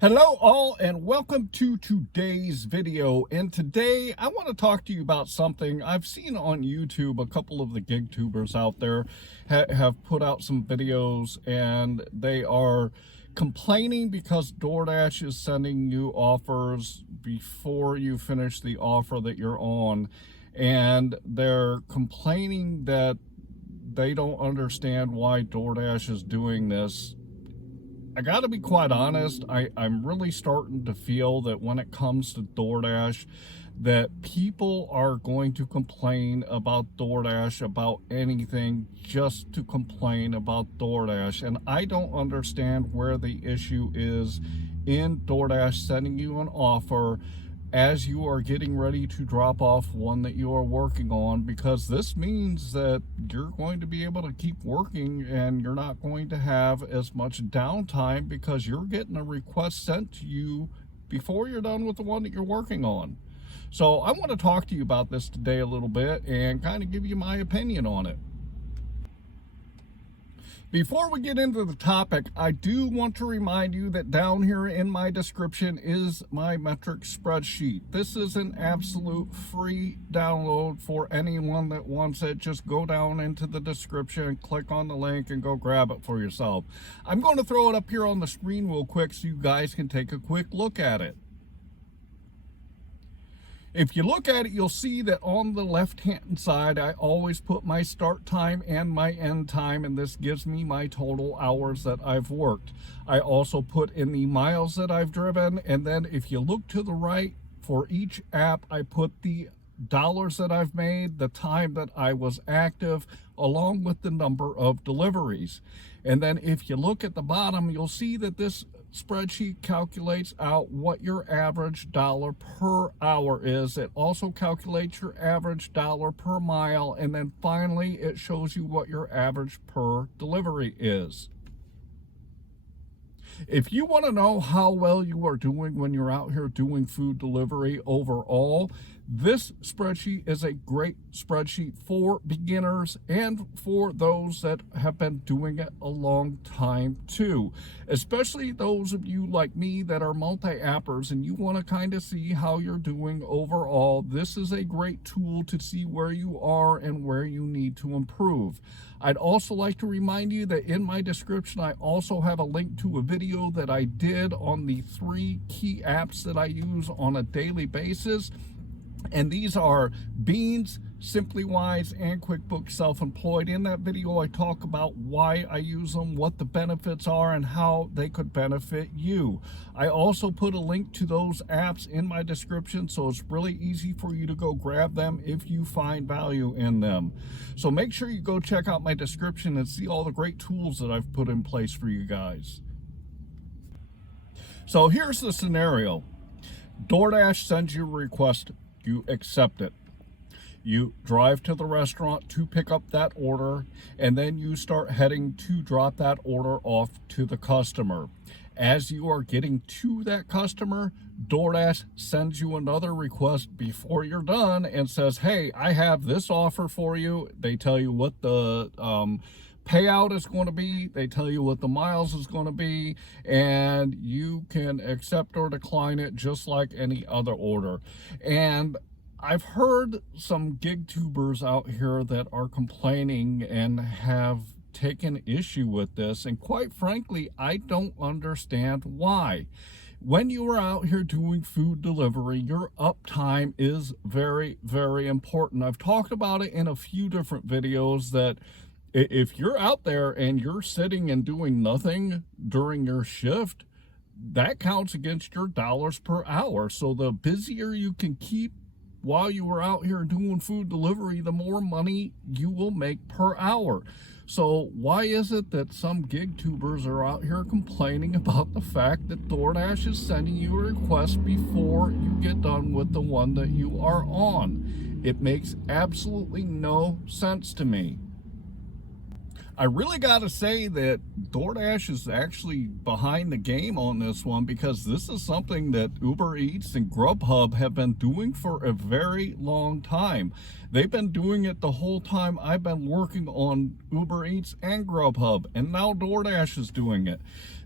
Hello all and welcome to today's video. And today I want to talk to you about something I've seen on YouTube. A couple of the GigTubers out there have put out some videos and they are complaining because DoorDash is sending you offers before you finish the offer that you're on. And they're complaining that they don't understand why DoorDash is doing this. I gotta be quite honest, I'm really starting to feel that when it comes to DoorDash, that people are going to complain about DoorDash about anything just to complain about DoorDash. And I don't understand where the issue is in DoorDash sending you an offer as you are getting ready to drop off one that you are working on, because this means that you're going to be able to keep working and you're not going to have as much downtime because you're getting a request sent to you before you're done with the one that you're working on. So I want to talk to you about this today a little bit and kind of give you my opinion on it. Before we get into the topic, I do want to remind you that down here in my description is my Metrics Spreadsheet. This is an absolute free download for anyone that wants it. Just go down into the description, click on the link, and go grab it for yourself. I'm going to throw it up here on the screen real quick so you guys can take a quick look at it. If you look at it, you'll see that on the left-hand side, I always put my start time and my end time, and this gives me my total hours that I've worked. I also put in the miles that I've driven, and then if you look to the right, for each app, I put the dollars that I've made, the time that I was active, along with the number of deliveries. And then if you look at the bottom, you'll see that this spreadsheet calculates out what your average dollar per hour is. It also calculates your average dollar per mile, and then finally it shows you what your average per delivery is. If you want to know how well you are doing when you're out here doing food delivery overall, this spreadsheet is a great spreadsheet for beginners and for those that have been doing it a long time too. Especially those of you like me that are multi-appers and you want to kind of see how you're doing overall. This is a great tool to see where you are and where you need to improve. I'd also like to remind you that in my description, I also have a link to a video that I did on the 3 key apps that I use on a daily basis. And these are Beans, SimplyWise, and QuickBooks Self-Employed. In that video, I talk about why I use them, what the benefits are, and how they could benefit you. I also put a link to those apps in my description, so it's really easy for you to go grab them if you find value in them. So make sure you go check out my description and see all the great tools that I've put in place for you guys. So here's the scenario. DoorDash sends you a request. You accept it. You drive to the restaurant to pick up that order, and then you start heading to drop that order off to the customer. As you are getting to that customer, DoorDash sends you another request before you're done and says, hey, I have this offer for you. They tell you what the payout is going to be, they tell you what the miles is going to be, and you can accept or decline it just like any other order. And I've heard some GigTubers out here that are complaining and have taken issue with this, and quite frankly, I don't understand why. When you are out here doing food delivery, your uptime is very, very important. I've talked about it in a few different videos that if you're out there and you're sitting and doing nothing during your shift, that counts against your dollars per hour. So the busier you can keep while you are out here doing food delivery, the more money you will make per hour. So why is it that some GigTubers are out here complaining about the fact that DoorDash is sending you a request before you get done with the one that you are on? It makes absolutely no sense to me. I really got to say that DoorDash is actually behind the game on this one, because this is something that Uber Eats and GrubHub have been doing for a very long time. They've been doing it the whole time I've been working on Uber Eats and GrubHub, and now DoorDash is doing it.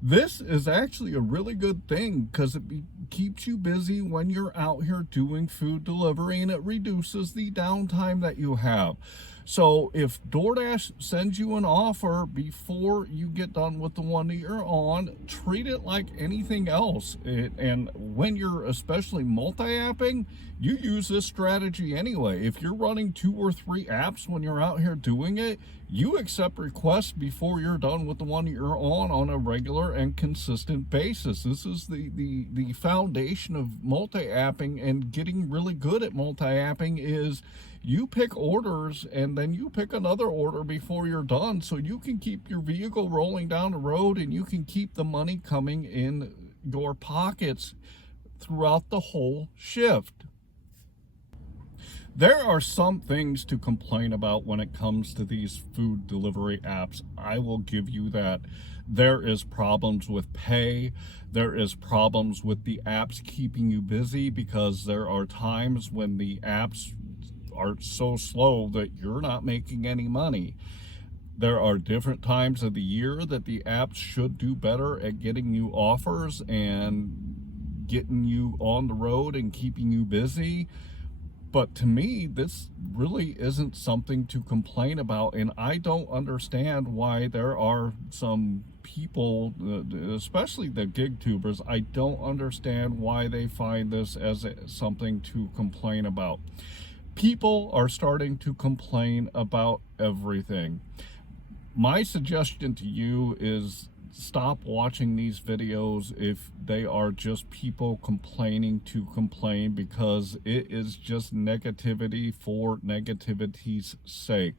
This is actually a really good thing because it keeps you busy when you're out here doing food delivery, and it reduces the downtime that you have. So if DoorDash sends you an offer before you get done with the one that you're on, treat it like anything else. And when you're especially multi-apping, you use this strategy anyway. If you're running 2 or 3 apps when you're out here doing it, you accept requests before you're done with the one you're on a regular and consistent basis. This is the foundation of multi-apping, and getting really good at multi-apping is you pick orders and then you pick another order before you're done, so you can keep your vehicle rolling down the road and you can keep the money coming in your pockets throughout the whole shift. There are some things to complain about when it comes to these food delivery apps. I will give you that. There is problems with pay. There is problems with the apps keeping you busy, because there are times when the apps are so slow that you're not making any money. There are different times of the year that the apps should do better at getting you offers and getting you on the road and keeping you busy. But to me, this really isn't something to complain about, and I don't understand why there are some people, especially the GigTubers, I don't understand why they find this as something to complain about. People are starting to complain about everything. My suggestion to you is stop watching these videos if they are just people complaining to complain, because it is just negativity for negativity's sake.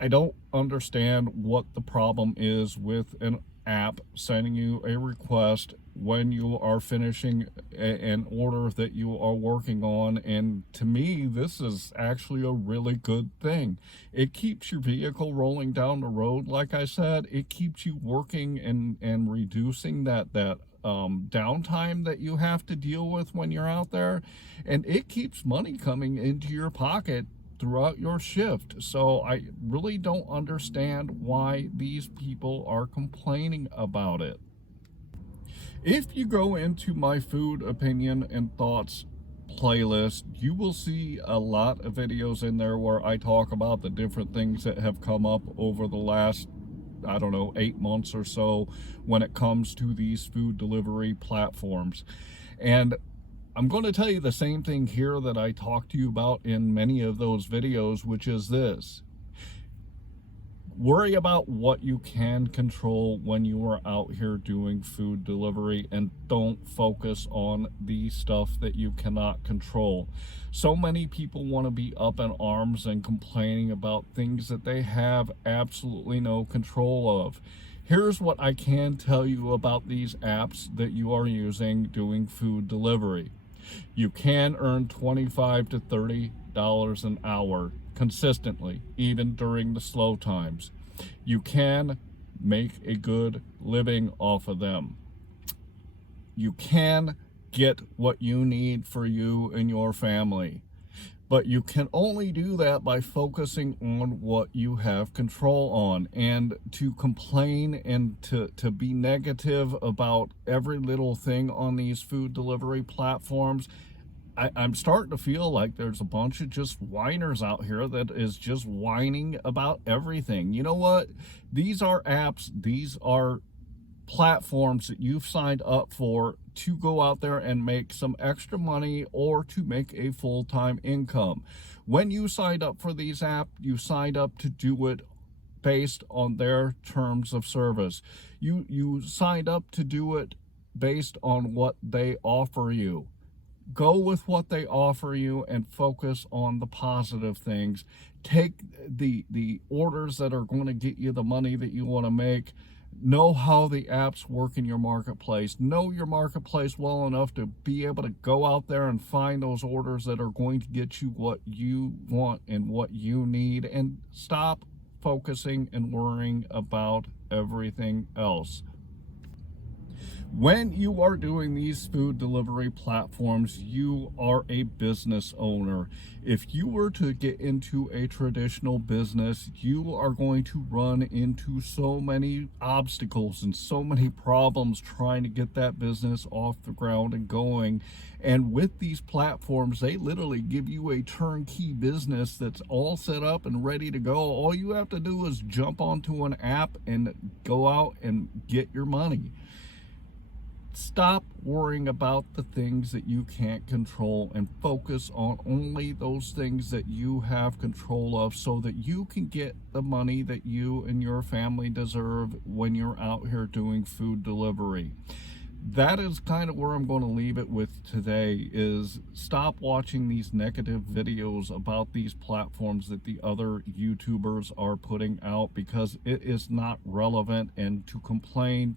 I don't understand what the problem is with an app sending you a request when you are finishing an order that you are working on. And to me, this is actually a really good thing. It keeps your vehicle rolling down the road. Like I said, it keeps you working and reducing that downtime that you have to deal with when you're out there, and it keeps money coming into your pocket throughout your shift. So I really don't understand why these people are complaining about it. If you go into my food opinion and thoughts playlist, you will see a lot of videos in there where I talk about the different things that have come up over the last, I don't know, 8 months or so when it comes to these food delivery platforms. And I'm going to tell you the same thing here that I talked to you about in many of those videos, which is this: worry about what you can control when you are out here doing food delivery, and don't focus on the stuff that you cannot control. So many people want to be up in arms and complaining about things that they have absolutely no control of. Here's what I can tell you about these apps that you are using doing food delivery. You can earn $25 to $30 an hour consistently, even during the slow times. You can make a good living off of them. You can get what you need for you and your family. But you can only do that by focusing on what you have control on. And to complain and to be negative about every little thing on these food delivery platforms, I'm starting to feel like there's a bunch of just whiners out here that is just whining about everything. You know what? These are apps, these are platforms that you've signed up for to go out there and make some extra money or to make a full-time income. When you signed up for these apps, you signed up to do it based on their terms of service. You signed up to do it based on what they offer you. Go with what they offer you and focus on the positive things. Take the orders that are going to get you the money that you want to make. Know how the apps work in your marketplace. Know your marketplace well enough to be able to go out there and find those orders that are going to get you what you want and what you need, and stop focusing and worrying about everything else. When you are doing these food delivery platforms, you are a business owner. If you were to get into a traditional business, you are going to run into so many obstacles and so many problems trying to get that business off the ground and going. And with these platforms, they literally give you a turnkey business that's all set up and ready to go. All you have to do is jump onto an app and go out and get your money. Stop worrying about the things that you can't control and focus on only those things that you have control of, so that you can get the money that you and your family deserve when you're out here doing food delivery. That is kind of where I'm going to leave it with today, is stop watching these negative videos about these platforms that the other YouTubers are putting out, because it is not relevant, and to complain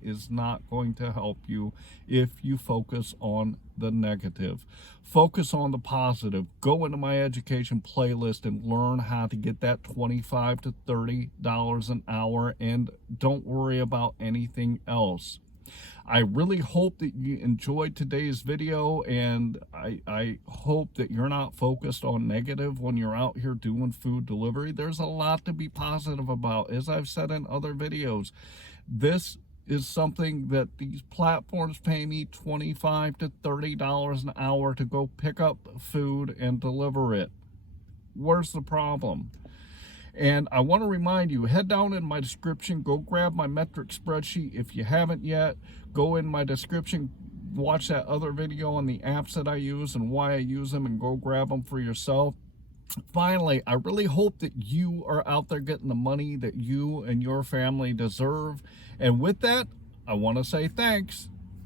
is not going to help you if you focus on the negative. Focus on the positive. Go into my education playlist and learn how to get that $25 to $30 an hour, and don't worry about anything else. I really hope that you enjoyed today's video, and I hope that you're not focused on negative when you're out here doing food delivery. There's a lot to be positive about. As I've said in other videos, this is something that these platforms pay me $25 to $30 an hour to go pick up food and deliver it. Where's the problem? And I want to remind you, head down in my description, go grab my Metrics Spreadsheet. If you haven't yet, go in my description, watch that other video on the apps that I use and why I use them, and go grab them for yourself. Finally, I really hope that you are out there getting the money that you and your family deserve. And with that, I want to say thanks.